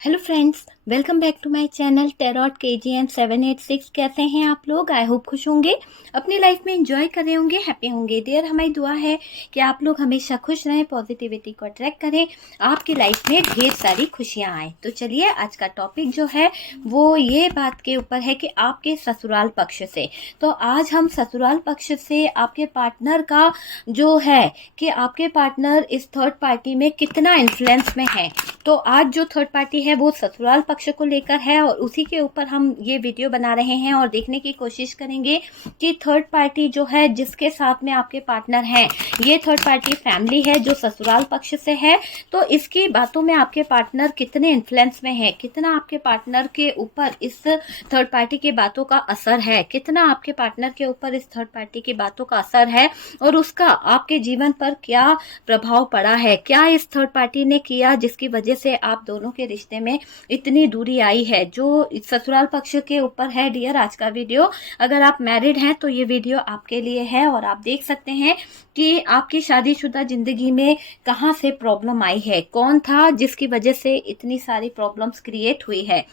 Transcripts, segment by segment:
Hello friends, welcome back to my channel tarot KGM 786। कैसे हैं आप लोग? आई होप खुश होंगे, अपनी लाइफ में एंजॉय कर रहे होंगे, हैप्पी होंगे। डियर, हमारी दुआ है कि आप लोग हमेशा खुश रहें, पॉजिटिविटी को अट्रैक्ट करें, आपकी लाइफ में ढेर सारी खुशियां आए। तो चलिए, आज का टॉपिक जो है वो ये बात के ऊपर है कि आपके ससुराल पक्ष से। तो आज हम ससुराल पक्ष से आपके पार्टनर का जो है कि आपके पार्टनर इस थर्ड पार्टी में कितना इन्फ्लुएंस में है। तो आज जो थर्ड पार्टी है वो ससुराल पक्ष को लेकर है और उसी के ऊपर हम ये वीडियो बना रहे हैं और देखने की कोशिश करेंगे कि थर्ड पार्टी जो है जिसके साथ में आपके पार्टनर हैं, ये थर्ड पार्टी फैमिली है जो ससुराल पक्ष से है। तो इसकी बातों में आपके पार्टनर कितने इन्फ्लुएंस में है, कितना आपके पार्टनर के ऊपर इस थर्ड पार्टी की बातों का असर है, कितना आपके पार्टनर के ऊपर इस थर्ड पार्टी की बातों का असर है और उसका आपके जीवन पर क्या प्रभाव पड़ा है, क्या इस थर्ड पार्टी ने किया जिसकी वजह से आप दोनों के रिश्ते में इतनी दूरी आई है, जो ससुराल पक्ष के ऊपर है। डियर, आज का वीडियो, अगर आप मैरिड हैं तो ये वीडियो आपके लिए है और आप देख सकते हैं कि आपकी शादीशुदा जिंदगी में कहां से प्रॉब्लम आई है, कौन था जिसकी वजह से इतनी सारी प्रॉब्लम्स क्रिएट हुई है।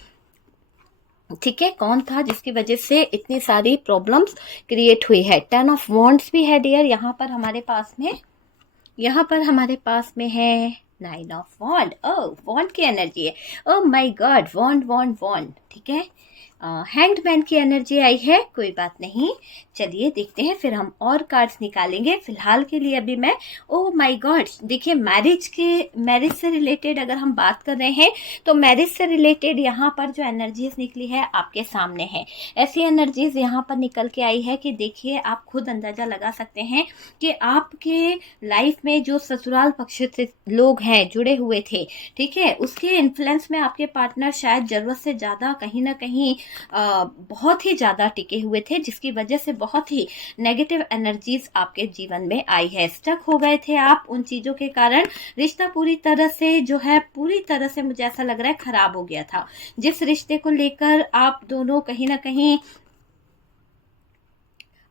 ठीक है, कौन था जिसकी वजह से इतनी सारी प्रॉब्लम्स क्रिएट हुई है। 10 ऑफ वॉन्ड्स भी है डियर यहाँ पर हमारे पास में, यहाँ पर हमारे पास में है 9 ऑफ वॉन्ड। ओह, वॉन्ड की एनर्जी है। ओह माय गॉड, वॉन्ड वॉन्ड वॉन्ड। ठीक है, हैंग्ड मैन की एनर्जी आई है। कोई बात नहीं, चलिए देखते हैं, फिर हम और कार्ड्स निकालेंगे। फिलहाल के लिए अभी मैं, ओह माय गॉड, देखिए मैरिज से रिलेटेड अगर हम बात कर रहे हैं तो मैरिज से रिलेटेड यहाँ पर जो एनर्जीज निकली है आपके सामने है। ऐसी एनर्जीज यहाँ पर निकल के आई है कि देखिए, आप खुद अंदाजा लगा सकते हैं कि आपके लाइफ में जो ससुराल पक्ष से लोग हैं जुड़े हुए थे, ठीक है, उसके इन्फ्लुएंस में आपके पार्टनर शायद जरूरत से ज्यादा कहीं ना कहीं बहुत ही ज्यादा टिके हुए थे, जिसकी वजह से बहुत ही नेगेटिव एनर्जीज आपके जीवन में आई है। स्टक हो गए थे आप उन चीजों के कारण। रिश्ता पूरी तरह से जो है, पूरी तरह से मुझे ऐसा लग रहा है खराब हो गया था। जिस रिश्ते को लेकर आप दोनों कहीं ना कहीं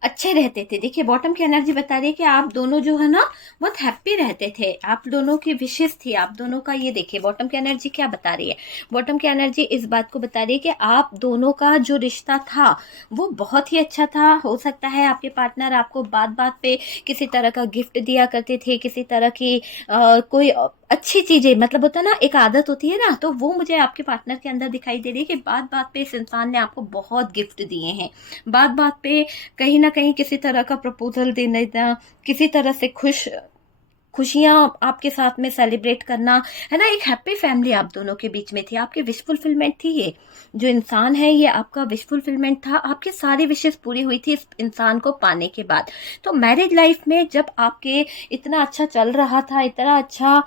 अच्छे रहते थे। देखिए, बॉटम की एनर्जी बता रही है कि आप दोनों जो है ना बहुत हैप्पी रहते थे, आप दोनों की विशेष थी आप दोनों का। ये देखिए, बॉटम की एनर्जी क्या बता रही है। बॉटम की एनर्जी इस बात को बता रही है कि आप दोनों का जो रिश्ता था वो बहुत ही अच्छा था। हो सकता है आपके पार्टनर आपको बात बात पे किसी तरह का गिफ्ट दिया करते थे, किसी तरह की कोई अच्छी चीजें, मतलब होता है ना, एक आदत होती है ना, तो वो मुझे आपके पार्टनर के अंदर दिखाई दे रही है कि बात बात पे इस इंसान ने आपको बहुत गिफ्ट दिए हैं। बात बात पे कहीं ना कहीं किसी तरह का प्रपोजल देना, किसी तरह से खुशियां आपके साथ में सेलिब्रेट करना, है ना। एक हैप्पी फैमिली आप दोनों के बीच में थी, आपकी विश फुलफिलमेंट थी। ये जो इंसान है ये आपका विश फुलफिलमेंट था, आपकी सारी विशेष पूरी हुई थी इस इंसान को पाने के बाद। तो मैरिज लाइफ में जब आपके इतना अच्छा चल रहा था, इतना अच्छा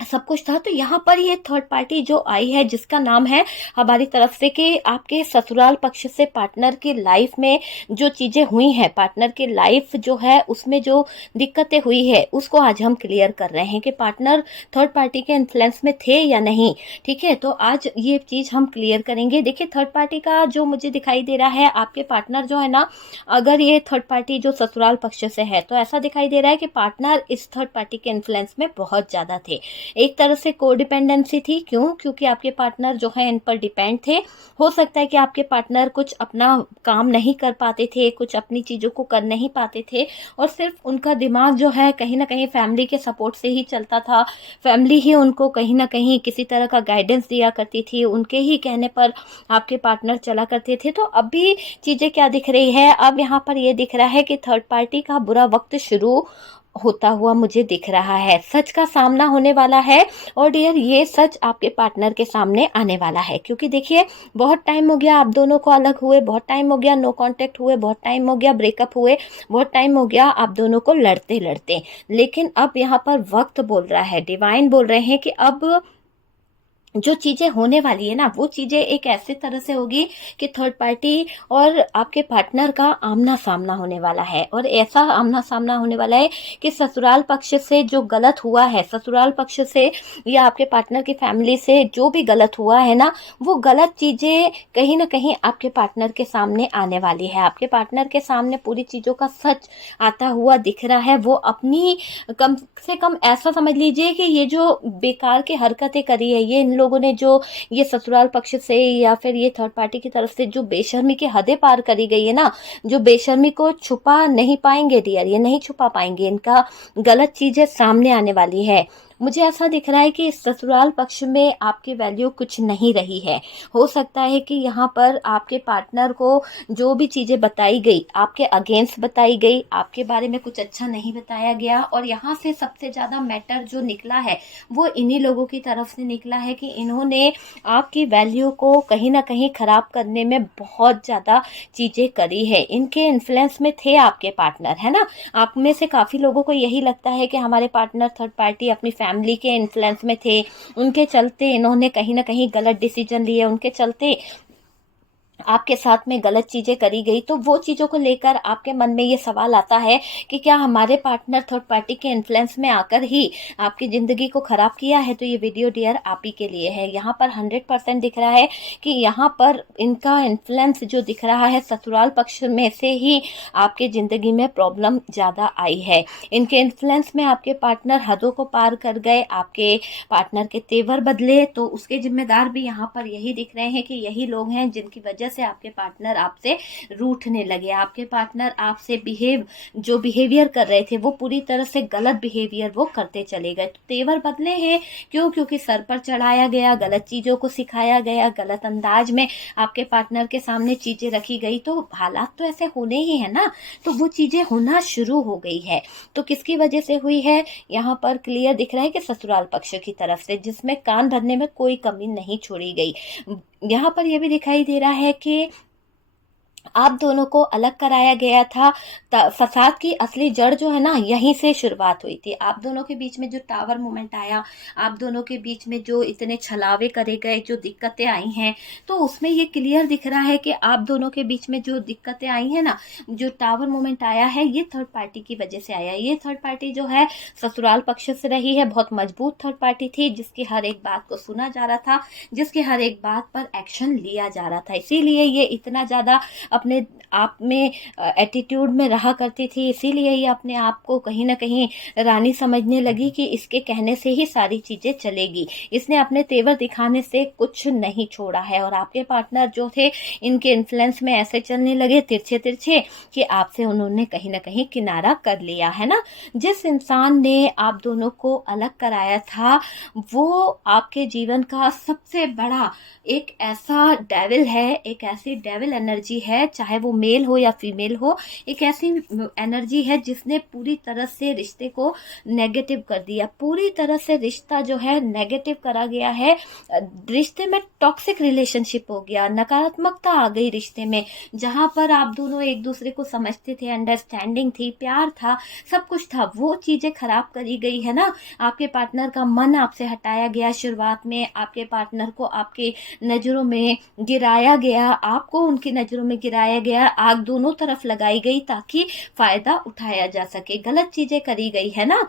सब कुछ था, तो यहाँ पर ये थर्ड पार्टी जो आई है जिसका नाम है हमारी तरफ से कि आपके ससुराल पक्ष से पार्टनर की लाइफ में जो चीजें हुई हैं, पार्टनर की लाइफ जो है उसमें जो दिक्कतें हुई है उसको आज हम क्लियर कर रहे हैं कि पार्टनर थर्ड पार्टी के इन्फ्लुएंस में थे या नहीं। ठीक है, तो आज ये चीज हम क्लियर करेंगे। देखिए, थर्ड पार्टी का जो मुझे दिखाई दे रहा है, आपके पार्टनर जो है ना, अगर ये थर्ड पार्टी जो ससुराल पक्ष से है तो ऐसा दिखाई दे रहा है कि पार्टनर इस थर्ड पार्टी के इन्फ्लुएंस में बहुत ज्यादा थे। एक तरह से कोडिपेंडेंसी थी। क्यों? क्योंकि आपके पार्टनर जो है इन पर डिपेंड थे। हो सकता है कि आपके पार्टनर कुछ अपना काम नहीं कर पाते थे, कुछ अपनी चीजों को कर नहीं पाते थे और सिर्फ उनका दिमाग जो है कहीं ना कहीं फैमिली के सपोर्ट से ही चलता था। फैमिली ही उनको कहीं ना कहीं किसी तरह का गाइडेंस दिया करती थी, उनके ही कहने पर आपके पार्टनर चला करते थे। तो अभी चीजें क्या दिख रही है, अब यहाँ पर ये दिख रहा है कि थर्ड पार्टी का बुरा वक्त शुरू होता हुआ मुझे दिख रहा है। सच का सामना होने वाला है और डियर, ये सच आपके पार्टनर के सामने आने वाला है। क्योंकि देखिए, बहुत टाइम हो गया आप दोनों को अलग हुए, बहुत टाइम हो गया नो कांटेक्ट हुए, बहुत टाइम हो गया ब्रेकअप हुए, बहुत टाइम हो गया आप दोनों को लड़ते लड़ते। लेकिन अब यहाँ पर वक्त बोल रहा है, डिवाइन बोल रहे हैं कि अब जो चीजें होने वाली है ना, वो चीजें एक ऐसे तरह से होगी कि थर्ड पार्टी और आपके पार्टनर का आमना सामना होने वाला है। और ऐसा आमना सामना होने वाला है कि ससुराल पक्ष से जो गलत हुआ है, ससुराल पक्ष से या आपके पार्टनर की फैमिली से जो भी गलत हुआ है ना, वो गलत चीजें कहीं ना कहीं आपके पार्टनर के सामने आने वाली है। आपके पार्टनर के सामने पूरी चीजों का सच आता हुआ दिख रहा है। वो अपनी, कम से कम ऐसा समझ लीजिए कि ये जो बेकार की हरकतें करी है, ये इन लोगों ने जो ये ससुराल पक्ष से या फिर ये थर्ड पार्टी की तरफ से जो बेशर्मी की हदें पार करी गई है ना, जो बेशर्मी को छुपा नहीं पाएंगे डियर, ये नहीं छुपा पाएंगे, इनका गलत चीजें सामने आने वाली है। मुझे ऐसा दिख रहा है कि इस ससुराल पक्ष में आपकी वैल्यू कुछ नहीं रही है। हो सकता है कि यहाँ पर आपके पार्टनर को जो भी चीज़ें बताई गई, आपके अगेंस्ट बताई गई, आपके बारे में कुछ अच्छा नहीं बताया गया, और यहाँ से सबसे ज़्यादा मैटर जो निकला है वो इन्हीं लोगों की तरफ से निकला है कि इन्होंने आपकी वैल्यू को कहीं ना कहीं ख़राब करने में बहुत ज़्यादा चीज़ें करी है। इनके इन्फ्लुएंस में थे आपके पार्टनर, है ना। आप में से काफ़ी लोगों को यही लगता है कि हमारे पार्टनर थर्ड पार्टी अपनी फैमिली के इन्फ्लुएंस में थे, उनके चलते इन्होंने कहीं ना कहीं गलत डिसीजन लिए, उनके चलते आपके साथ में गलत चीज़ें करी गई। तो वो चीज़ों को लेकर आपके मन में ये सवाल आता है कि क्या हमारे पार्टनर थर्ड पार्टी के इन्फ्लुएंस में आकर ही आपकी ज़िंदगी को ख़राब किया है। तो ये वीडियो डियर आप ही के लिए है। यहाँ पर 100% दिख रहा है कि यहाँ पर इनका इन्फ्लुएंस जो दिख रहा है ससुराल पक्ष में से ही आपकी ज़िंदगी में प्रॉब्लम ज़्यादा आई है। इनके इन्फ्लुएंस में आपके पार्टनर हदों को पार कर गए, आपके पार्टनर के तेवर बदले, तो उसके जिम्मेदार भी यहाँ पर यही दिख रहे हैं कि यही लोग हैं जिनकी वजह से आपके पार्टनर आपसे रूठने लगे। आपके पार्टनर आपसे जो बिहेवियर कर रहे थे वो पूरी तरह से गलत बिहेवियर वो करते चले गए। तो तेवर बदले हैं, क्यों? क्योंकि सर पर चढ़ाया गया, गलत चीज़ों को सिखाया गया, गलत अंदाज में आपके पार्टनर के सामने चीज़ें रखी गई। तो हालात तो ऐसे होने ही है ना, तो वो चीज़ें होना शुरू हो गई है। तो किसकी वजह से हुई है? यहाँ पर क्लियर दिख रहा है कि ससुराल पक्ष की तरफ से, जिसमें कान भरने में कोई कमी नहीं छोड़ी गई। यहाँ पर यह भी दिखाई दे रहा है कि आप दोनों को अलग कराया गया था। फसाद की असली जड़ जो है ना, यहीं से शुरुआत हुई थी। आप दोनों के बीच में जो टावर मोमेंट आया, आप दोनों के बीच में जो इतने छलावे करे गए, जो दिक्कतें आई हैं, तो उसमें ये क्लियर दिख रहा है कि आप दोनों के बीच में जो दिक्कतें आई हैं ना, जो टावर मोमेंट आया है, ये थर्ड पार्टी की वजह से आया। ये थर्ड पार्टी जो है ससुराल पक्ष से रही है, बहुत मजबूत थर्ड पार्टी थी, जिसकी हर एक बात को सुना जा रहा था, जिसकी हर एक बात पर एक्शन लिया जा रहा था। इसीलिए ये इतना ज़्यादा अपने आप में एटीट्यूड में रहा करती थी। इसीलिए ये अपने आप को कहीं ना कहीं रानी समझने लगी कि इसके कहने से ही सारी चीज़ें चलेगी। इसने अपने तेवर दिखाने से कुछ नहीं छोड़ा है। और आपके पार्टनर जो थे, इनके इन्फ्लुएंस में ऐसे चलने लगे तिरछे तिरछे कि आपसे उन्होंने कहीं ना कहीं किनारा कर लिया, है ना। जिस इंसान ने आप दोनों को अलग कराया था, वो आपके जीवन का सबसे बड़ा एक ऐसा डेविल है, एक ऐसी डेविल एनर्जी है, चाहे वो मेल हो या फीमेल हो। एक ऐसी एनर्जी है जिसने पूरी तरह से रिश्ते को नेगेटिव कर दिया। पूरी तरह से रिश्ता जो है नेगेटिव करा गया है। रिश्ते में टॉक्सिक रिलेशनशिप हो गया, नकारात्मकता आ गई रिश्ते में। जहां पर आप दोनों एक दूसरे को समझते थे, अंडरस्टैंडिंग थी, प्यार था, सब कुछ था, वो चीजें खराब करी गई है ना। आपके पार्टनर का मन आपसे हटाया गया। शुरुआत में आपके पार्टनर को आपके नजरों में गिराया गया, आपको उनकी नजरों में गिराया गया, आग दोनों तरफ लगाई गई ताकि फायदा उठाया जा सके। गलत चीजें करी गई है ना।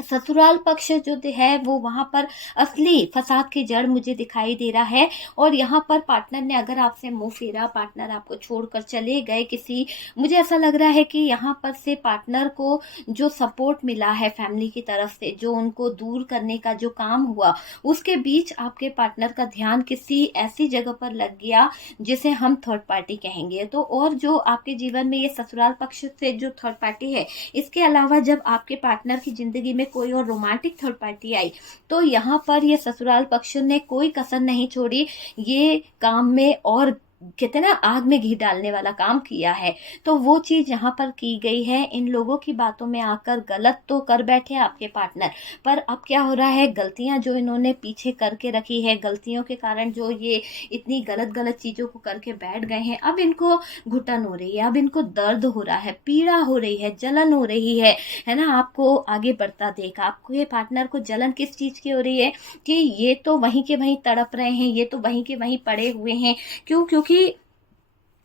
ससुराल पक्ष जो है वो वहां पर असली फसाद की जड़ मुझे दिखाई दे रहा है। और यहाँ पर पार्टनर ने अगर आपसे मुंह फेरा, पार्टनर आपको छोड़कर चले गए किसी, मुझे ऐसा लग रहा है कि यहाँ पर से पार्टनर को जो सपोर्ट मिला है फैमिली की तरफ से, जो उनको दूर करने का जो काम हुआ, उसके बीच आपके पार्टनर का ध्यान किसी ऐसी जगह पर लग गया जिसे हम थर्ड पार्टी कहेंगे। तो और जो आपके जीवन में ये ससुराल पक्ष से जो थर्ड पार्टी है, इसके अलावा जब आपके पार्टनर की जिंदगी में कोई और रोमांटिक थर्ड पार्टी आई, तो यहाँ पर ये ससुराल पक्ष ने कोई कसर नहीं छोड़ी, ये काम में और कहते ना आग में घी डालने वाला काम किया है। तो वो चीज यहाँ पर की गई है। इन लोगों की बातों में आकर गलत तो कर बैठे आपके पार्टनर, पर अब क्या हो रहा है, गलतियां जो इन्होंने पीछे करके रखी है, गलतियों के कारण जो ये इतनी गलत गलत चीजों को करके बैठ गए हैं, अब इनको घुटन हो रही है, अब इनको दर्द हो रहा है, पीड़ा हो रही है, जलन हो रही है ना। आपको आगे बढ़ता देख आपको ये पार्टनर को जलन किस चीज की हो रही है कि ये तो वहीं के वहीं तड़प रहे हैं, ये तो वहीं के वहीं पड़े हुए हैं। क्यों? क्योंकि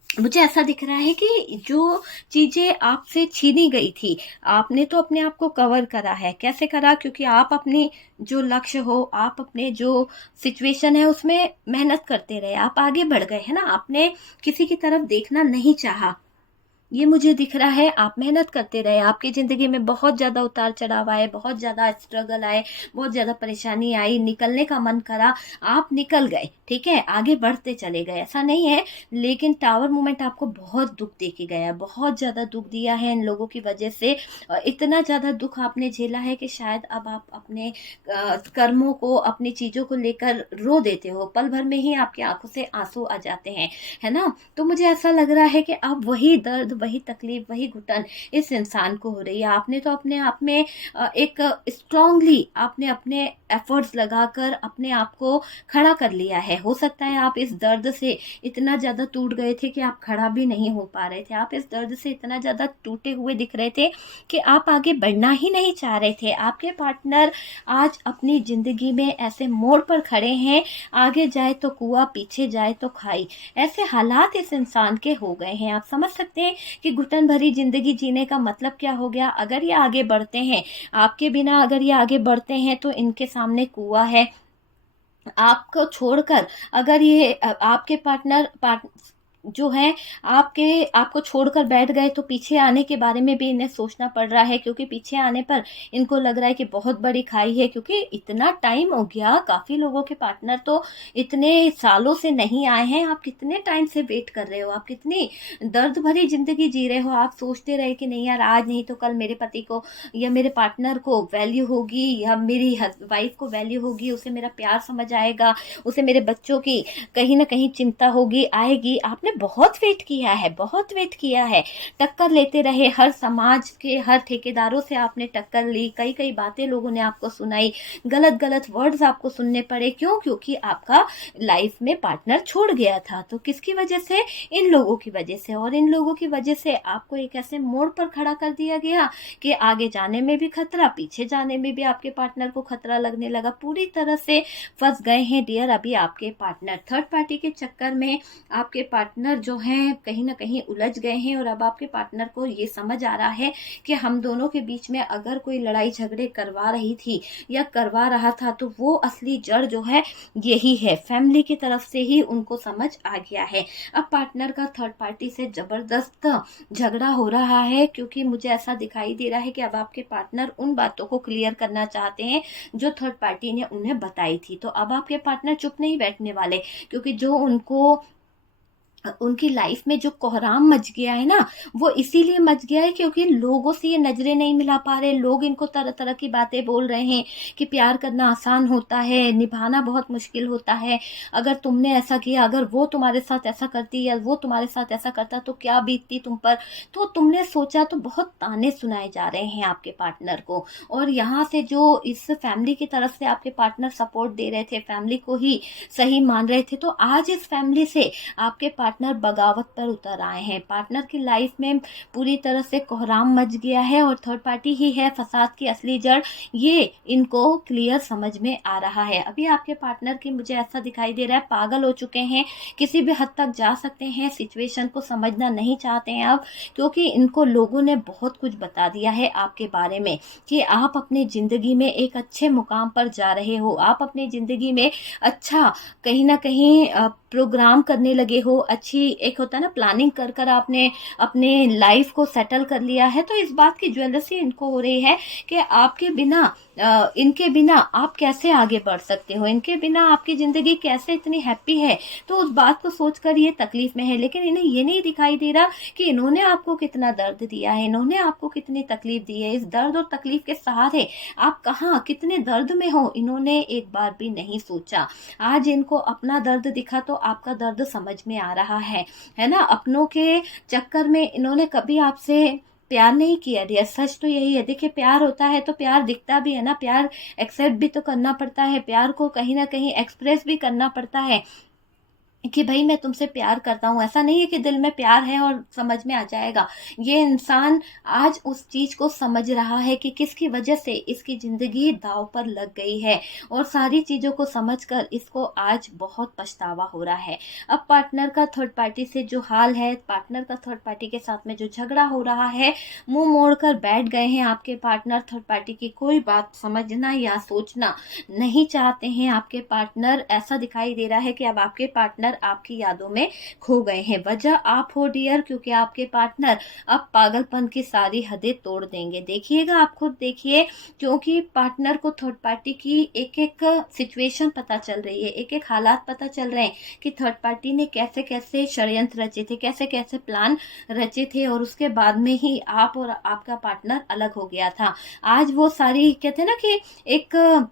मुझे ऐसा दिख रहा है कि जो चीजें आपसे छीनी गई थी, आपने तो अपने आप को कवर करा है। कैसे करा? क्योंकि आप अपनी जो लक्ष्य हो, आप अपने जो सिचुएशन है उसमें मेहनत करते रहे, आप आगे बढ़ गए, है ना। आपने किसी की तरफ देखना नहीं चाहा, ये मुझे दिख रहा है, आप मेहनत करते रहे, आपकी ज़िंदगी में बहुत ज़्यादा उतार-चढ़ाव आए, बहुत ज़्यादा स्ट्रगल आए, बहुत ज़्यादा परेशानी आई, निकलने का मन करा, आप निकल गए, ठीक है? आगे बढ़ते चले गए, ऐसा नहीं है, लेकिन टावर मूवमेंट आपको बहुत दुःख दे के गया, बहुत ज़्यादा दुःख दिया है इन लोगों की वजह से। इतना ज़्यादा दुःख आपने झेला है कि शायद अब आप अपने कर्मों को, अपनी चीज़ों को लेकर रो देते हो, पल भर में ही आपकी आँखों से आँसू आ जाते हैं, है ना? तो मुझे ऐसा लग रहा है कि अब वही दर्द, वही तकलीफ, वही घुटन इस इंसान को हो रही है। आपने तो अपने आप में एक स्ट्रांगली आपने अपने एफर्ट्स लगाकर अपने आप को खड़ा कर लिया है। हो सकता है आप इस दर्द से इतना ज़्यादा टूट गए थे कि आप खड़ा भी नहीं हो पा रहे थे। आप इस दर्द से इतना ज़्यादा टूटे हुए दिख रहे थे कि आप आगे बढ़ना ही नहीं चाह रहे थे। आपके पार्टनर आज अपनी ज़िंदगी में ऐसे मोड़ पर खड़े हैं, आगे जाए तो कुआँ, पीछे जाए तो खाई। ऐसे हालात इस इंसान के हो गए हैं। आप समझ सकते हैं कि घुटन भरी ज़िंदगी जीने का मतलब क्या हो गया। अगर ये आगे बढ़ते हैं, आपके बिना अगर ये आगे बढ़ते हैं तो इनके सामने कुआँ है। आपको छोड़कर अगर ये आपके पार्ट जो है आपको छोड़कर बैठ गए तो पीछे आने के बारे में भी इन्हें सोचना पड़ रहा है, क्योंकि पीछे आने पर इनको लग रहा है कि बहुत बड़ी खाई है, क्योंकि इतना टाइम हो गया, काफ़ी लोगों के पार्टनर तो इतने सालों से नहीं आए हैं। आप कितने टाइम से वेट कर रहे हो, आप कितनी दर्द भरी ज़िंदगी जी रहे हो। आप सोचते रहे कि नहीं यार, आज नहीं तो कल मेरे पति को या मेरे पार्टनर को वैल्यू होगी, या मेरी वाइफ को वैल्यू होगी, उसे मेरा प्यार समझ आएगा, उसे मेरे बच्चों की कहीं न कहीं चिंता होगी, आएगी। आपने बहुत वेट किया है, बहुत वेट किया है। टक्कर लेते रहे, हर समाज के हर ठेकेदारों से आपने टक्कर ली, कई-कई बातें लोगों ने आपको सुनाई, गलत-गलत वर्ड्स आपको सुनने पड़े। क्यों? क्योंकि आपका लाइफ में पार्टनर छोड़ गया था। तो किसकी वजह से? इन लोगों की वजह से। और इन लोगों की वजह से आपको एक ऐसे मोड़ पर खड़ा कर दिया गया कि आगे जाने में भी खतरा, पीछे जाने में भी आपके पार्टनर को खतरा लगने लगा। पूरी तरह से फँस गए हैं डियर अभी आपके पार्टनर। थर्ड पार्टी के चक्कर में आपके पार्टनर जो हैं कहीं न कहीं उलझ गए हैं, और अब आपके पार्टनर को ये समझ आ रहा है कि हम दोनों के बीच में अगर कोई लड़ाई झगड़े करवा रही थी या करवा रहा था, तो वो असली जड़ जो है यही है। फैमिली की तरफ से ही उनको समझ आ गया है। अब पार्टनर का थर्ड पार्टी से ज़बरदस्त झगड़ा हो रहा है, क्योंकि मुझे ऐसा दिखाई दे रहा है कि अब आपके पार्टनर उन बातों को क्लियर करना चाहते हैं जो थर्ड पार्टी ने उन्हें बताई थी। तो अब आपके पार्टनर चुप नहीं बैठने वाले, क्योंकि जो उनकी लाइफ में जो कोहराम मच गया है ना, वो इसीलिए मच गया है क्योंकि लोगों से ये नज़रें नहीं मिला पा रहे। लोग इनको तरह-तरह की बातें बोल रहे हैं कि प्यार करना आसान होता है, निभाना बहुत मुश्किल होता है। अगर तुमने ऐसा किया, अगर वो तुम्हारे साथ ऐसा करती या वो तुम्हारे साथ ऐसा करता तो क्या बीतती तुम पर? तो तुमने सोचा, तो बहुत ताने सुनाए जा रहे हैं आपके पार्टनर को। और यहाँ से जो इस फैमिली की तरफ से आपके पार्टनर सपोर्ट दे रहे थे, फैमिली को ही सही मान रहे थे, तो आज इस फैमिली से आपके पार्टनर बगावत पर उतर आए हैं। पार्टनर की लाइफ में पूरी तरह से कोहराम मच गया है, और थर्ड पार्टी ही है फसाद की असली जड़, ये इनको क्लियर समझ में आ रहा है। अभी आपके पार्टनर की मुझे ऐसा दिखाई दे रहा है पागल हो चुके हैं, किसी भी हद तक जा सकते हैं, सिचुएशन को समझना नहीं चाहते हैं अब, क्योंकि इनको लोगों ने बहुत कुछ बता दिया है आपके बारे में कि आप अपनी ज़िंदगी में एक अच्छे मुकाम पर जा रहे हो, आप अपनी ज़िंदगी में अच्छा कहीं न कहीं प्रोग्राम करने लगे हो, अच्छी एक होता है ना प्लानिंग कर कर आपने अपने लाइफ को सेटल कर लिया है। तो इस बात की ज्वेलसी इनको हो रही है कि आपके बिना इनके बिना आप कैसे आगे बढ़ सकते हो, इनके बिना आपकी ज़िंदगी कैसे इतनी हैप्पी है। तो उस बात को सोचकर ये तकलीफ में है, लेकिन इन्हें ये नहीं दिखाई दे रहा कि इन्होंने आपको कितना दर्द दिया है, इन्होंने आपको कितनी तकलीफ दी है। इस दर्द और तकलीफ के सहारे आप कहाँ कितने दर्द में हो, इन्होंने एक बार भी नहीं सोचा। आज इनको अपना दर्द दिखा तो आपका दर्द समझ में आ रहा है ना? अपनों के चक्कर में इन्होंने कभी आपसे प्यार नहीं किया डियर, सच तो यही है। देखिए, प्यार होता है तो प्यार दिखता भी है ना, प्यार एक्सेप्ट भी तो करना पड़ता है, प्यार को कहीं न कहीं एक्सप्रेस भी करना पड़ता है कि भई मैं तुमसे प्यार करता हूँ। ऐसा नहीं है कि दिल में प्यार है और समझ में आ जाएगा। ये इंसान आज उस चीज़ को समझ रहा है कि किसकी वजह से इसकी ज़िंदगी दाँव पर लग गई है, और सारी चीज़ों को समझकर इसको आज बहुत पछतावा हो रहा है। अब पार्टनर का थर्ड पार्टी से जो हाल है, पार्टनर का थर्ड पार्टी के साथ में जो झगड़ा हो रहा है, मुँह मोड़कर बैठ गए हैं आपके पार्टनर। थर्ड पार्टी की कोई बात समझना या सोचना नहीं चाहते हैं आपके पार्टनर। ऐसा दिखाई दे रहा है कि अब आपके पार्टनर पार्टनर आपकी यादों में खो गए हैं। वजह आप हो डियर, क्योंकि आपके पार्टनर अब पागलपन की सारी हदें तोड़ देंगे। देखिएगा, आप खुद देखिए, क्योंकि पार्टनर को थर्ड पार्टी की एक एक सिचुएशन पता चल रही है, एक एक हालात पता चल रहे हैं कि थर्ड पार्टी ने कैसे कैसे षड्यंत्र रचे थे, कैसे कैसे प्लान रचे थे, और उसके बाद में ही आप और आपका पार्टनर अलग हो गया था। आज वो सारी कहते हैं ना कि एक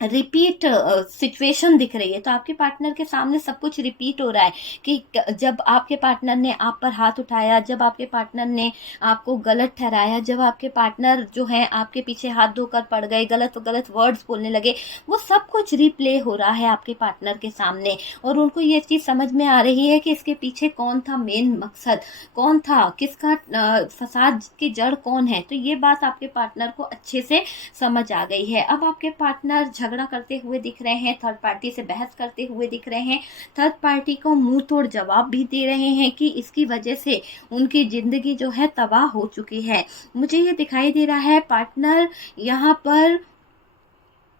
रिपीट सिचुएशन दिख रही है। तो आपके पार्टनर के सामने सब कुछ रिपीट हो रहा है कि जब आपके पार्टनर ने आप पर हाथ उठाया, जब आपके पार्टनर ने आपको गलत ठहराया, जब आपके पार्टनर जो है आपके पीछे हाथ धोकर पड़ गए, गलत गलत वर्ड्स बोलने लगे, वो सब कुछ रिप्ले हो रहा है आपके पार्टनर के सामने। और उनको ये चीज़ समझ में आ रही है कि इसके पीछे कौन था मेन मकसद, कौन था, किसका फसाद की जड़ कौन है। तो ये बात आपके पार्टनर को अच्छे से समझ आ गई है। अब आपके पार्टनर झगड़ा करते हुए दिख रहे हैं, थर्ड पार्टी से बहस करते हुए दिख रहे हैं, थर्ड पार्टी को मुंह तोड़ जवाब भी दे रहे हैं कि इसकी वजह से उनकी जिंदगी जो है तबाह हो चुकी है। मुझे ये दिखाई दे रहा है पार्टनर यहाँ पर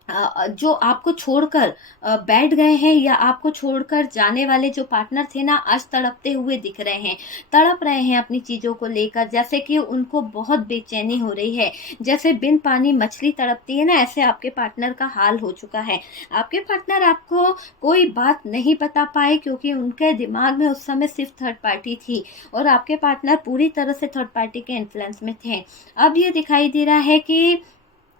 जो आपको छोड़कर बैठ गए हैं, या आपको छोड़कर जाने वाले जो पार्टनर थे ना, आज तड़पते हुए दिख रहे हैं, तड़प रहे हैं अपनी चीज़ों को लेकर, जैसे कि उनको बहुत बेचैनी हो रही है। जैसे बिन पानी मछली तड़पती है ना, ऐसे आपके पार्टनर का हाल हो चुका है। आपके पार्टनर आपको कोई बात नहीं बता पाए, क्योंकि उनके दिमाग में उस समय सिर्फ थर्ड पार्टी थी, और आपके पार्टनर पूरी तरह से थर्ड पार्टी के इन्फ्लुएंस में थे। अब ये दिखाई दे रहा है कि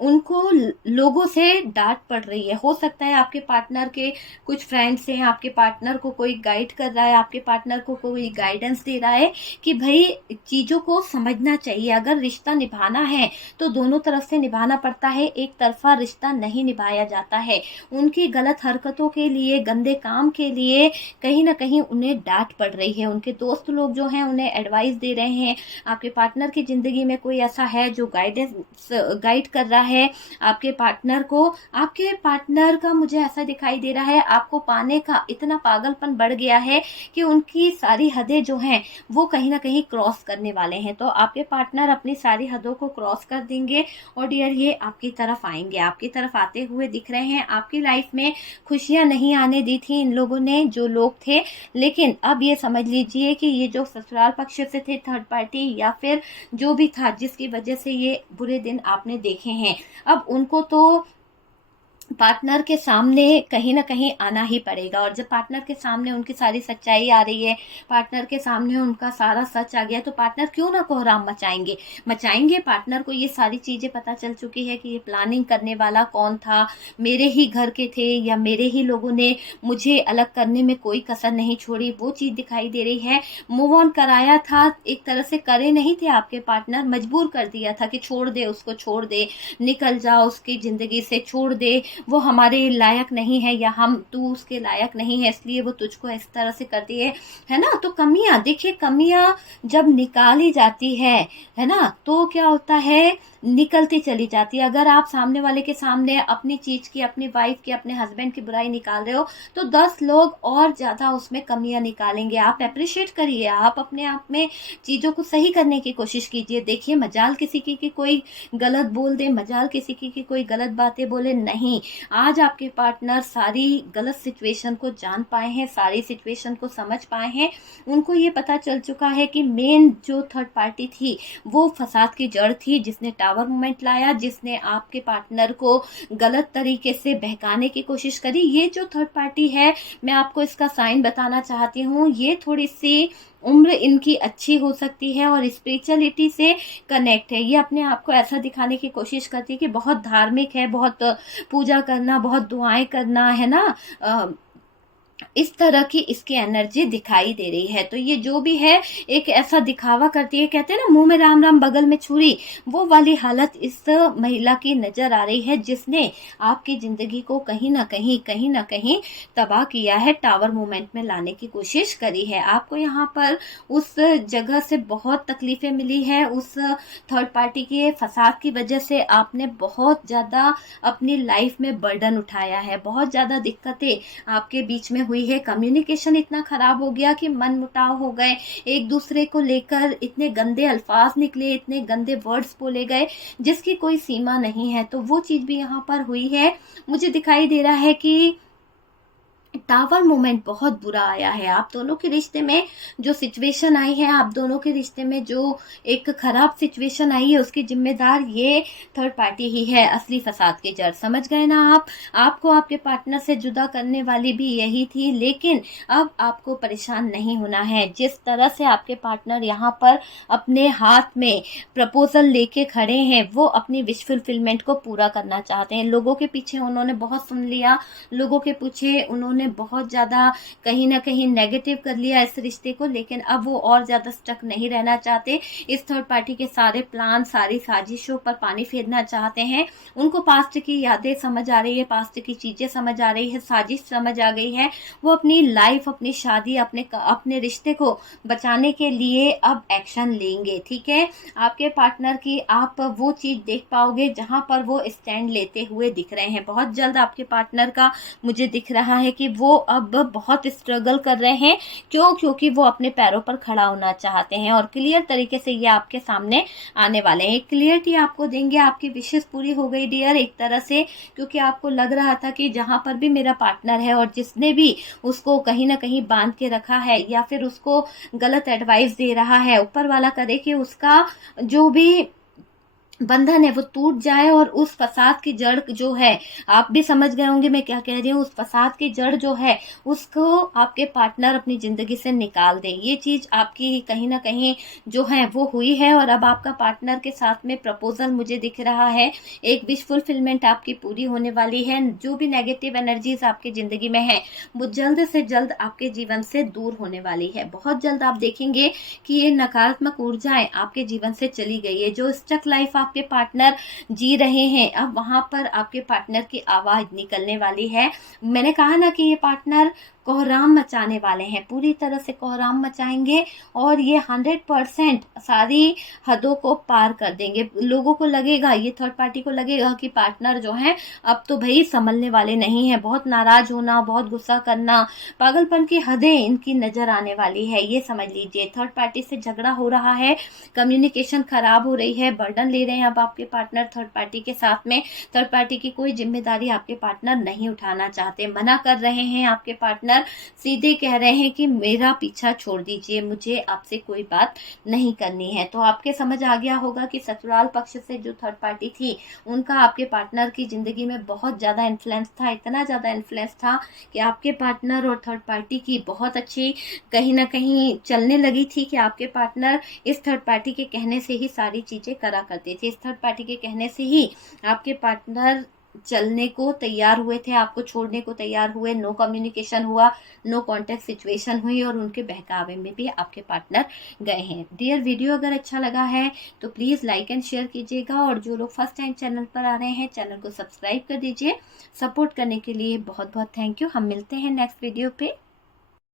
उनको लोगों से डांट पड़ रही है। हो सकता है आपके पार्टनर के कुछ फ्रेंड्स हैं, आपके पार्टनर को कोई गाइड कर रहा है, आपके पार्टनर को कोई गाइडेंस दे रहा है कि भाई चीज़ों को समझना चाहिए, अगर रिश्ता निभाना है तो दोनों तरफ से निभाना पड़ता है, एक तरफा रिश्ता नहीं निभाया जाता है। उनकी गलत हरकतों के लिए, गंदे काम के लिए कहीं ना कहीं उन्हें डांट पड़ रही है। उनके दोस्त लोग जो हैं उन्हें एडवाइस दे रहे हैं। आपके पार्टनर की ज़िंदगी में कोई ऐसा है जो गाइड कर रहा है आपके पार्टनर को। आपके पार्टनर का मुझे ऐसा दिखाई दे रहा है, आपको पाने का इतना पागलपन बढ़ गया है कि उनकी सारी हदें जो हैं वो कहीं ना कहीं क्रॉस करने वाले हैं। तो आपके पार्टनर अपनी सारी हदों को क्रॉस कर देंगे, और डियर ये आपकी तरफ आएंगे, आपकी तरफ आते हुए दिख रहे हैं। आपकी लाइफ में खुशियां नहीं आने दी थी इन लोगों ने, जो लोग थे, लेकिन अब ये समझ लीजिए कि ये जो ससुराल पक्ष से थे थर्ड पार्टी, या फिर जो भी था जिसकी वजह से ये बुरे दिन आपने देखे हैं, अब उनको तो पार्टनर के सामने कहीं ना कहीं आना ही पड़ेगा। और जब पार्टनर के सामने उनकी सारी सच्चाई आ रही है, पार्टनर के सामने उनका सारा सच आ गया, तो पार्टनर क्यों ना कोहराम मचाएंगे। पार्टनर को ये सारी चीज़ें पता चल चुकी है कि ये प्लानिंग करने वाला कौन था, मेरे ही घर के थे, या मेरे ही लोगों ने मुझे अलग करने में कोई कसर नहीं छोड़ी, वो चीज़ दिखाई दे रही है। मूव ऑन कराया था, एक तरह से करे नहीं थे आपके पार्टनर, मजबूर कर दिया था कि छोड़ दे उसको, छोड़ दे, निकल जाओ उसकी ज़िंदगी से, छोड़ दे, वो हमारे लायक नहीं है, या तू उसके लायक नहीं है, इसलिए वो तुझको इस तरह से करती है ना। तो कमियां देखिए, कमियां जब निकाली जाती है ना, तो क्या होता है, निकलती चली जाती है। अगर आप सामने वाले के सामने अपनी चीज की, अपनी वाइफ की, अपने हस्बैंड की बुराई निकाल रहे हो, तो 10 लोग और ज्यादा उसमें कमियां निकालेंगे। आप अप्रिशिएट करिए, आप अपने आप में चीजों को सही करने की कोशिश कीजिए। देखिए, मजाल किसी की कोई गलत बोल दे, मजाल किसी की कोई गलत बातें बोले नहीं। आज आपके पार्टनर सारी गलत सिचुएशन को जान पाए हैं, सारी सिचुएशन को समझ पाए हैं। उनको ये पता चल चुका है कि मेन जो थर्ड पार्टी थी वो फसाद की जड़ थी, जिसने टावर मूवमेंट लाया, जिसने आपके पार्टनर को गलत तरीके से बहकाने की कोशिश करी। ये जो थर्ड पार्टी है, मैं आपको इसका साइन बताना चाहती हूँ, ये थोड़ी सी उम्र इनकी अच्छी हो सकती है और स्पिरिचुअलिटी से कनेक्ट है। ये अपने आप को ऐसा दिखाने की कोशिश करती है कि बहुत धार्मिक है, बहुत पूजा करना, बहुत दुआएं करना, है ना, इस तरह की इसकी एनर्जी दिखाई दे रही है। तो ये जो भी है एक ऐसा दिखावा करती है, कहते हैं ना मुंह में राम राम बगल में छुरी, वो वाली हालत इस महिला की नजर आ रही है, जिसने आपकी जिंदगी को कहीं ना कहीं तबाह किया है, टावर मूवमेंट में लाने की कोशिश करी है। आपको यहाँ पर उस जगह से बहुत तकलीफें मिली है, उस थर्ड पार्टी के फसाद की वजह से आपने बहुत ज्यादा अपनी लाइफ में बर्डन उठाया है, बहुत ज्यादा दिक्कतें आपके बीच में हुई है। कम्युनिकेशन इतना खराब हो गया कि मन मुटाव हो गए, एक दूसरे को लेकर इतने गंदे अल्फाज निकले, इतने गंदे वर्ड्स बोले गए जिसकी कोई सीमा नहीं है। तो वो चीज भी यहाँ पर हुई है। मुझे दिखाई दे रहा है कि टावर मोमेंट बहुत बुरा आया है। आप दोनों के रिश्ते में जो सिचुएशन आई है, आप दोनों के रिश्ते में जो एक खराब सिचुएशन आई है, उसकी जिम्मेदार ये थर्ड पार्टी ही है। असली फसाद की जड़ समझ गए ना आप? आपको आपके पार्टनर से जुदा करने वाली भी यही थी, लेकिन अब आपको परेशान नहीं होना है। जिस तरह से आपके पार्टनर यहाँ पर अपने हाथ में प्रपोजल लेके खड़े हैं, वो अपनी विश फुलफिलमेंट को पूरा करना चाहते हैं। लोगों के पीछे उन्होंने बहुत सुन लिया, लोगों के पीछे उन्होंने बहुत ज़्यादा कहीं ना कहीं नेगेटिव कर लिया इस रिश्ते को, लेकिन अब वो और ज़्यादा स्टक नहीं रहना चाहते। इस थर्ड पार्टी के सारे प्लान, सारी साजिशों पर पानी फेरना चाहते हैं। उनको पास्ट की यादें समझ आ रही है, पास्ट की चीज़ें समझ आ रही है, साजिश समझ आ गई है। वो अपनी लाइफ, अपनी शादी, अपने रिश्ते को बचाने के लिए अब एक्शन लेंगे। ठीक है, आपके पार्टनर की आप वो चीज़ देख पाओगे जहां पर वो स्टैंड लेते हुए दिख रहे हैं। बहुत जल्द आपके पार्टनर का मुझे दिख रहा है कि वो अब बहुत स्ट्रगल कर रहे हैं। क्योंकि वो अपने पैरों पर खड़ा होना चाहते हैं और क्लियर तरीके से ये आपके सामने आने वाले हैं। एक क्लियरिटी आपको देंगे। आपकी विशेष पूरी हो गई डियर एक तरह से, क्योंकि आपको लग रहा था कि जहां पर भी मेरा पार्टनर है और जिसने भी उसको कहीं ना कहीं बांध के रखा है या फिर उसको गलत एडवाइस दे रहा है, ऊपर वाला करे कि उसका जो भी बंधन है वो टूट जाए और उस फसाद की जड़ जो है, आप भी समझ गए होंगे मैं क्या कह रही हूँ, उस फसाद की जड़ जो है उसको आपके पार्टनर अपनी जिंदगी से निकाल दे। ये चीज आपकी कहीं ना कहीं जो है वो हुई है और अब आपका पार्टनर के साथ में प्रपोजल मुझे दिख रहा है। एक विश फुलफिलमेंट आपकी पूरी होने वाली है। जो भी नेगेटिव एनर्जीज आपकी जिंदगी में है वो जल्द से जल्द आपके जीवन से दूर होने वाली है। बहुत जल्द आप देखेंगे कि ये नकारात्मक ऊर्जाएं आपके जीवन से चली गई है। जो स्टक लाइफ आपके पार्टनर जी रहे हैं, अब वहां पर आपके पार्टनर की आवाज निकलने वाली है। मैंने कहा ना कि ये पार्टनर कोहराम मचाने वाले हैं, पूरी तरह से कोहराम मचाएंगे और ये 100% सारी हदों को पार कर देंगे। लोगों को लगेगा, ये थर्ड पार्टी को लगेगा कि पार्टनर जो है अब तो भाई संभलने वाले नहीं है। बहुत नाराज होना, बहुत गुस्सा करना, पागलपन की हदें इनकी नजर आने वाली है। ये समझ लीजिए थर्ड पार्टी से झगड़ा हो रहा है, कम्युनिकेशन खराब हो रही है, बर्डन ले रहे हैं अब आपके पार्टनर थर्ड पार्टी के साथ में। थर्ड पार्टी की कोई जिम्मेदारी आपके पार्टनर नहीं उठाना चाहते, मना कर रहे हैं आपके पार्टनर, सीधे कह रहे हैं कि मेरा पीछा छोड़ दीजिए, मुझे आपसे कोई बात नहीं करनी है। तो आपके समझ आ गया होगा कि ससुराल पक्ष से जो थर्ड पार्टी थी उनका आपके पार्टनर की जिंदगी में बहुत ज्यादा इन्फ्लुएंस था। इतना ज्यादा इन्फ्लुएंस था कि आपके पार्टनर और थर्ड पार्टी की बहुत अच्छी कहीं ना कहीं चलने लगी थी कि आपके पार्टनर इस थर्ड पार्टी के कहने से ही सारी चीजें करा करते थे। इस थर्ड पार्टी के कहने से ही आपके पार्टनर चलने को तैयार हुए थे, आपको छोड़ने को तैयार हुए। नो कम्युनिकेशन हुआ, नो कांटेक्ट सिचुएशन हुई और उनके बहकावे में भी आपके पार्टनर गए हैं। डियर, वीडियो अगर अच्छा लगा है तो प्लीज़ लाइक एंड शेयर कीजिएगा और जो लोग फर्स्ट टाइम चैनल पर आ रहे हैं चैनल को सब्सक्राइब कर दीजिए। सपोर्ट करने के लिए बहुत बहुत थैंक यू। हम मिलते हैं नेक्स्ट वीडियो पे।